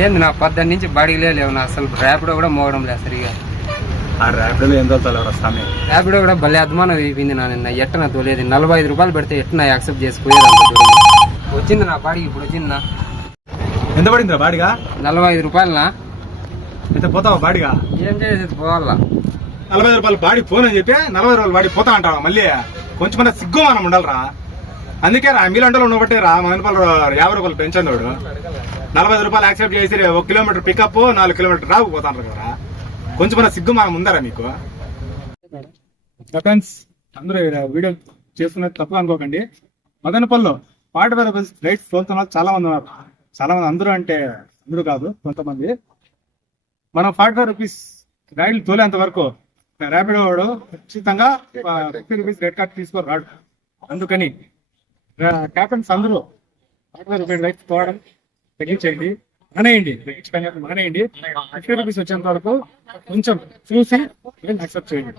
ఏంది నా 10 నుంచి బాడీలే లేవు నా అసలు. ర్యాపిడో కూడా మోగడం లేదు సరిగా. ఆ ర్యాపిడోలో ఎంత స్వామి? ర్యాపిడో కూడా భలే అద్మానం అయిపోయింది నా. నిన్న ఎట్టన తోలేదు. 45 రూపాయలు పెడితే ఎట్టన యాక్సెప్ట్ చేసిపోయేది అంత దూరం. వచ్చింది నా బాడీకి ఇప్పుడు వచ్చిందా? ఎంత పడిందిరా బాడిగా? 45 రూపాయలనా? అయితే పోతావా బాడిగా? ఏం చేసేది పోవాలా? 45 రూపాయలు బాడీ ఫోన్ అని చెప్పి 40 రూపాయలు బాడీ పోతా అంటావా మళ్ళీ? కొంచెం మన సిగ్గు మనం ఉండాలరా. అందుకే రా మీలంటలో ఉండబట్టే రా 50 రూపాయలు పెంచండి వాడు. 45 రూపాయలు యాక్సెప్ట్ చేసి 1 కిలోమీటర్ పికప్ 4 కిలోమీటర్ రాకపోతాను కదా. కొంచెం మన సిగ్గు మనం ఉందారా మీకు? ఫ్రెండ్స్ అందరూ వీడియో చేస్తున్నది తప్పు అనుకోకండి. మదనపల్లిలో 45 రూపీస్ రైట్స్ తోలుతున్న చాలా మంది ఉన్నారు. చాలా మంది, అందరూ అంటే అందరూ కాదు, కొంతమంది. మనం 45 రూపీస్ రైడ్లు తోలేంత వరకు ర్యాపిడో వాడు ఖచ్చితంగా 50 రూపీస్ రెడ్ కార్డ్ తీసుకొని రాడు. అందుకని క్యాప్టెన్స్ అందరూ 45 రూపీస్ రైట్స్ తోవడం తగ్గించేయండి, మానేయండి. తగ్గించుకొని మానేయండి. 50 రూపీస్ వచ్చేంత వరకు కొంచెం చూసి యాక్సెప్ట్ చేయండి.